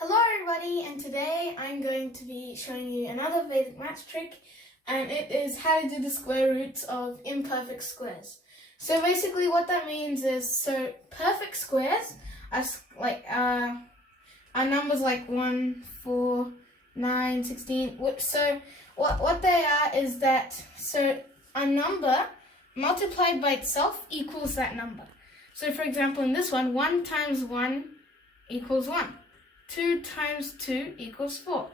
Hello everybody, and today I'm going to be showing you another Vedic Maths trick, and it is how to do the square roots of imperfect squares. So basically what that means is, perfect squares are numbers like 1, 4, 9, 16. So what they are is that, a number multiplied by itself equals that number. So for example, in this one, 1 times 1 equals 1. 2 times 2 equals 4.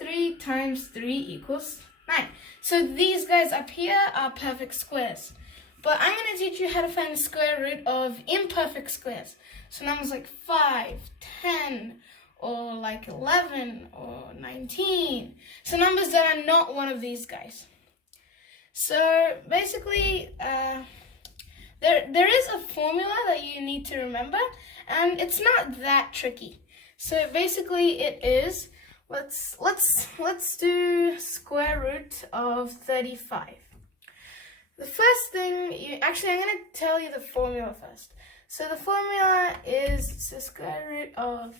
3 times 3 equals 9. So these guys up here are perfect squares. But I'm going to teach you how to find the square root of imperfect squares. So numbers like 5, 10, or like 11, or 19. So numbers that are not one of these guys. So basically, there is a formula that you need to remember, and it's not that tricky. So basically it is, let's do square root of 35. The first thing, I'm going to tell you the formula first. So the formula is the square root of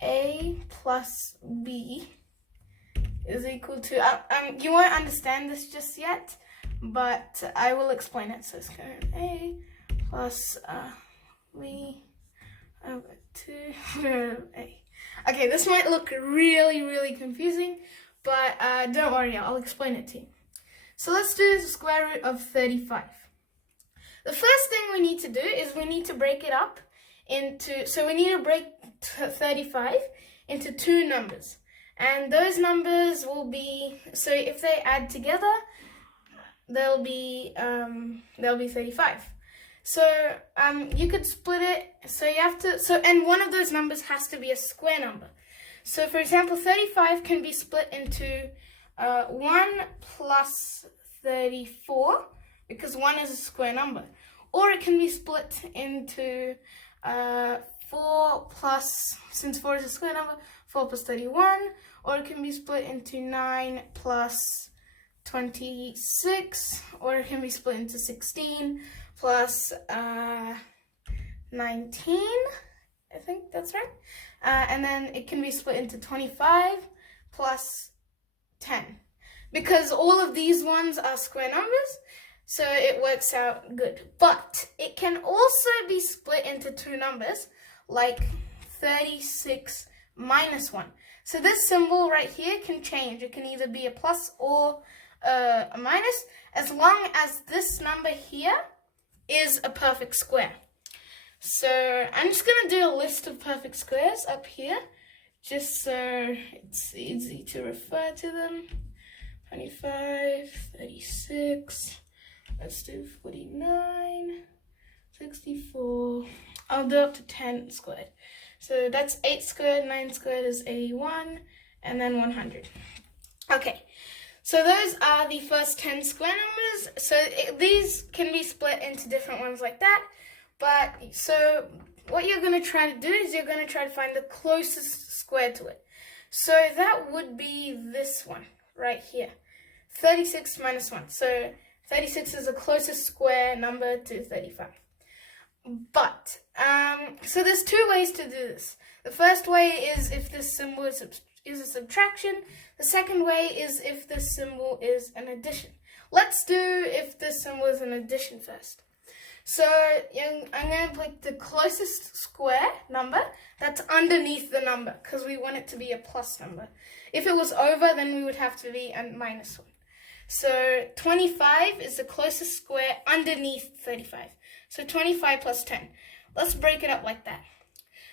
a plus b is equal to, you won't understand this just yet, but I will explain it. So square root of a plus b over 2 root of a. Okay, this might look really confusing, but don't worry, I'll explain it to you. So let's do the square root of 35. The first thing we need to do is we need to break it up into, we need to break 35 into two numbers. And those numbers will be, so if they add together, they'll be 35. So you could split it, so you have to, and one of those numbers has to be a square number. So for example, 35 can be split into 1 plus 34, because 1 is a square number. Or it can be split into 4 plus, since 4 is a square number, 4 plus 31. Or it can be split into 9 plus 26. Or it can be split into 16 plus 19, I think that's right. And then it can be split into 25 plus 10. Because all of these ones are square numbers, so it works out good. But it can also be split into two numbers, like 36 minus 1. So this symbol right here can change. It can either be a plus or a minus, as long as this number here is a perfect square. So I'm just going to do a list of perfect squares up here, just so it's easy to refer to them. 25, 36, let's do 49, 64, I'll do up to 10 squared. So that's 8 squared, 9 squared is 81, and then 100. Okay. So those are the first 10 square numbers. So these can be split into different ones like that. But so what you're going to try to do is you're going to try to find the closest square to it. So that would be this one right here. 36 minus 1. So 36 is the closest square number to 35. But, so there's two ways to do this. The first way is if this symbol is a subtraction. The second way is if this symbol is an addition. Let's do if this symbol is an addition first. So I'm going to pick the closest square number that's underneath the number, because we want it to be a plus number. If it was over, then we would have to be a minus 1. So 25 is the closest square underneath 35. So 25 plus 10. Let's break it up like that.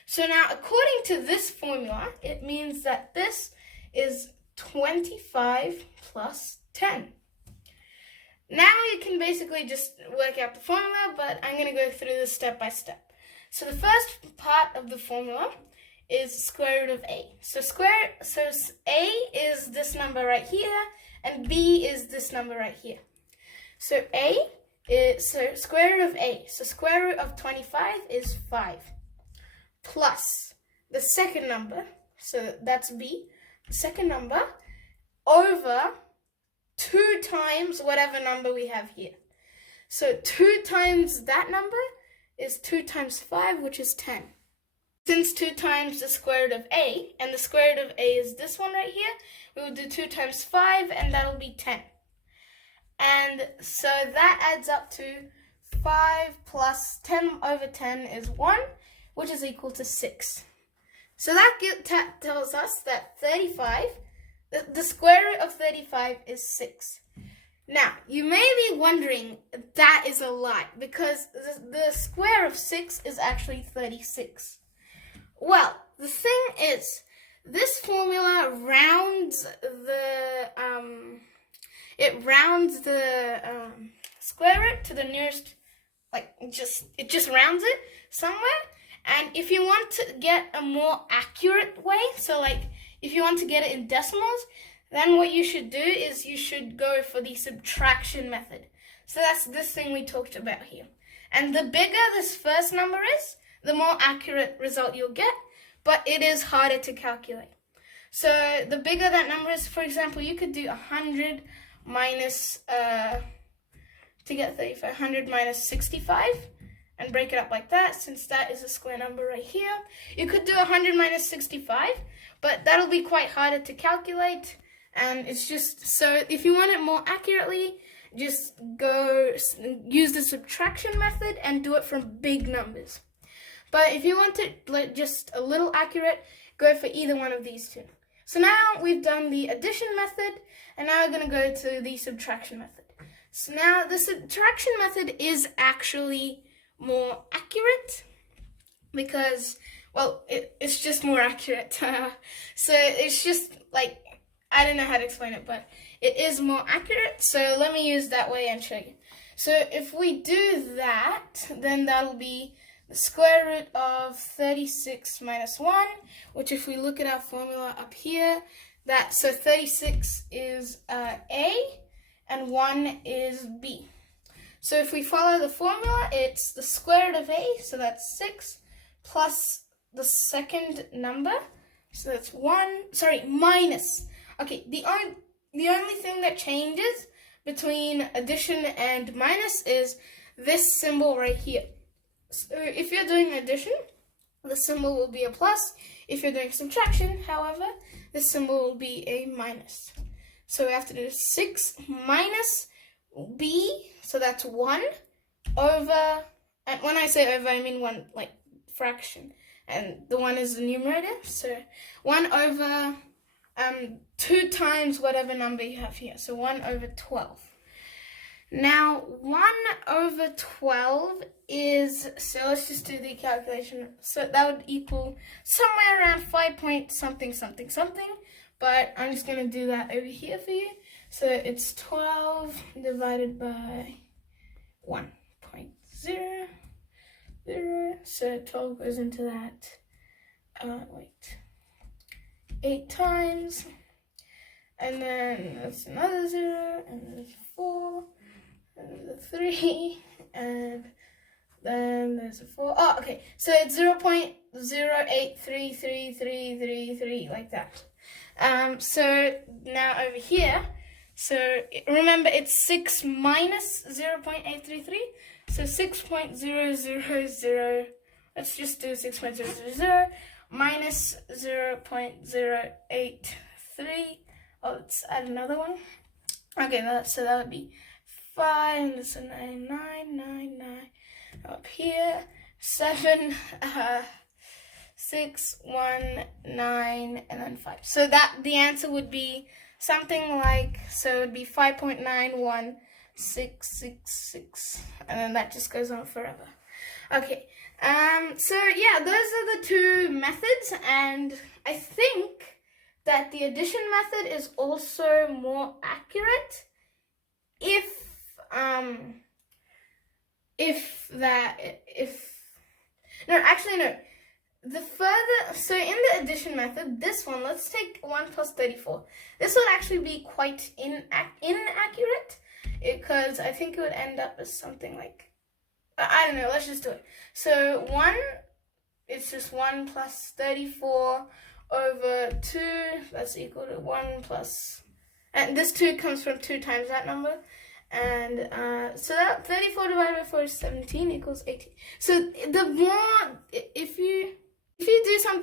So now, according to this formula, it means that this is 25 plus 10. Now you can basically just work out the formula, but I'm going to go through this step by step. So the first part of the formula is square root of a. So a is this number right here, and b is this number right here. So square root of a. So square root of 25 is 5. Plus the second number, so that's b, the second number, over 2 times whatever number we have here. So 2 times that number is 2 times 5, which is 10. since 2 times the square root of a, and the square root of a is this one right here, we will do 2 times 5, and that'll be 10. And so that adds up to 5 plus 10 over 10 is 1, which is equal to 6. So that tells us that 35, the square root of 35 is 6. Now, you may be wondering that is a lie, because the square of 6 is actually 36. Well, the thing is, this formula rounds the square root to the nearest, it just rounds it somewhere. And if you want to get a more accurate way, so if you want to get it in decimals, then what you should do is you should go for the subtraction method. So that's this thing we talked about here. And the bigger this first number is, the more accurate result you'll get, but it is harder to calculate. So the bigger that number is, for example, you could do 100 minus, to get 35, 100 minus 65, and break it up like that, since that is a square number right here. You could do 100 minus 65, but that'll be quite harder to calculate, and it's just, so if you want it more accurately, just use the subtraction method and do it from big numbers. But if you want it just a little accurate, go for either one of these two. So now we've done the addition method, and now we're going to go to the subtraction method. So now the subtraction method is actually more accurate because, well, it's just more accurate. So it's just I don't know how to explain it, but it is more accurate. So let me use that way and show you. So if we do that, then that'll be the square root of 36 minus 1, which if we look at our formula up here, so 36 is A and 1 is B. So if we follow the formula, it's the square root of A, so that's 6, plus the second number, so that's minus. Okay, the only thing that changes between addition and minus is this symbol right here. So if you're doing addition, the symbol will be a plus. If you're doing subtraction, however, the symbol will be a minus. So we have to do 6 minus B, so that's 1 over, and when I say over, I mean 1, fraction, and the 1 is the numerator, so 1 over 2 times whatever number you have here, so 1 over 12. Now, 1 over 12 is, so let's just do the calculation. So that would equal somewhere around 5 point something, but I'm just going to do that over here for you. So it's 12 divided by 1.00. So 12 goes into that, 8 times. And then that's another 0, and there's 4. And the 3, and then there's a 4. Oh, okay. So it's 0.083333, like that. So now over here, so remember it's 6 minus 0.833. So 6.000. Let's just do 6.000 minus 0.083. Oh, let's add another one. Okay, so that would be 5, and this is 9. Up here, 7, 6, 1, 9, and then 5. So that the answer would be something like, so it would be 5.91666, and then that just goes on forever. Okay, so yeah, those are the two methods, and I think that the addition method is also more accurate so in the addition method, this one, let's take 1 plus 34. This would actually be quite inaccurate, because I think it would end up as something like, I don't know, let's just do it. So 1, it's just 1 plus 34 over 2, that's equal to 1 plus, and this 2 comes from 2 times that number. And so that 34 divided by 4 is 17 equals 18. So the more, if you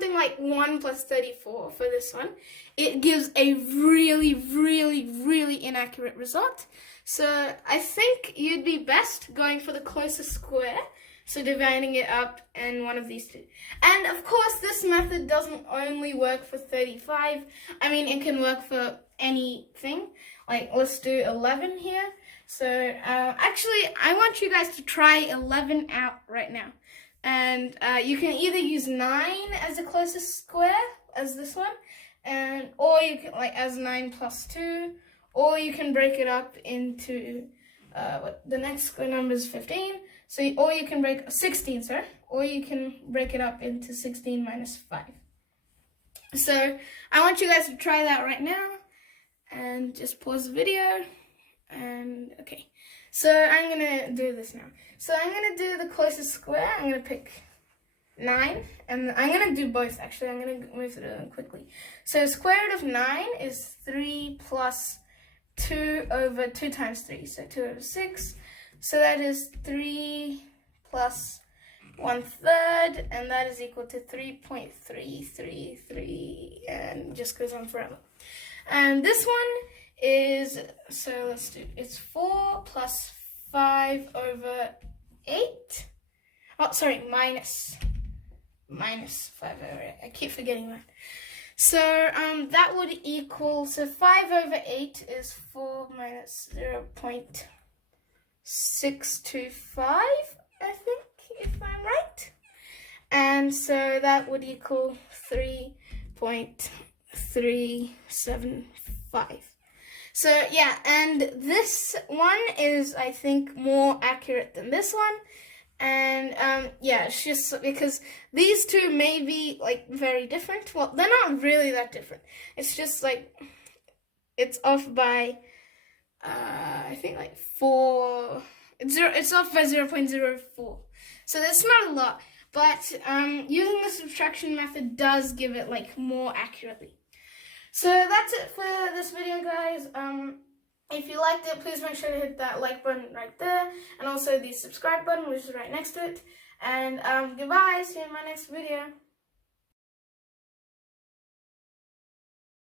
something like 1 plus 34 for this one, it gives a really, really, really inaccurate result. So I think you'd be best going for the closest square, so dividing it up in one of these two. And of course, this method doesn't only work for 35. I mean, it can work for anything. Like, let's do 11 here. So actually, I want you guys to try 11 out right now. And you can either use 9 as the closest square as this one, or you can, like, as 9 plus 2, or you can break it up into the next square number is 15. So, or you can break 16, sorry, or you can break it up into 16 minus 5. So I want you guys to try that right now, and just pause the video. And okay, so I'm gonna do this now. So I'm gonna do the closest square. I'm gonna pick 9, and I'm gonna do both. Actually, I'm gonna move through them quickly. So square root of 9 is 3 plus 2 over 2 times 3, so 2 over 6. So that is 3 plus 1/3, and that is equal to 3.333, and just goes on forever. And this one is, so let's do, it's 4 plus 5 over 8. Oh, sorry, minus 5 over 8. I keep forgetting that. So that would equal, so 5 over 8 is 4 minus 0.625, I think, if I'm right. And so that would equal 3.375. So yeah, and this one is, I think, more accurate than this one. And yeah, it's just because these two may be like very different. Well, they're not really that different. It's just like it's off by I think like 4. It's off by 0.04. So that's not a lot. But using the subtraction method does give it like more accurately. So that's it for this video, guys. If you liked it, please make sure to hit that like button right there, and also the subscribe button, which is right next to it. And goodbye, see you in my next video.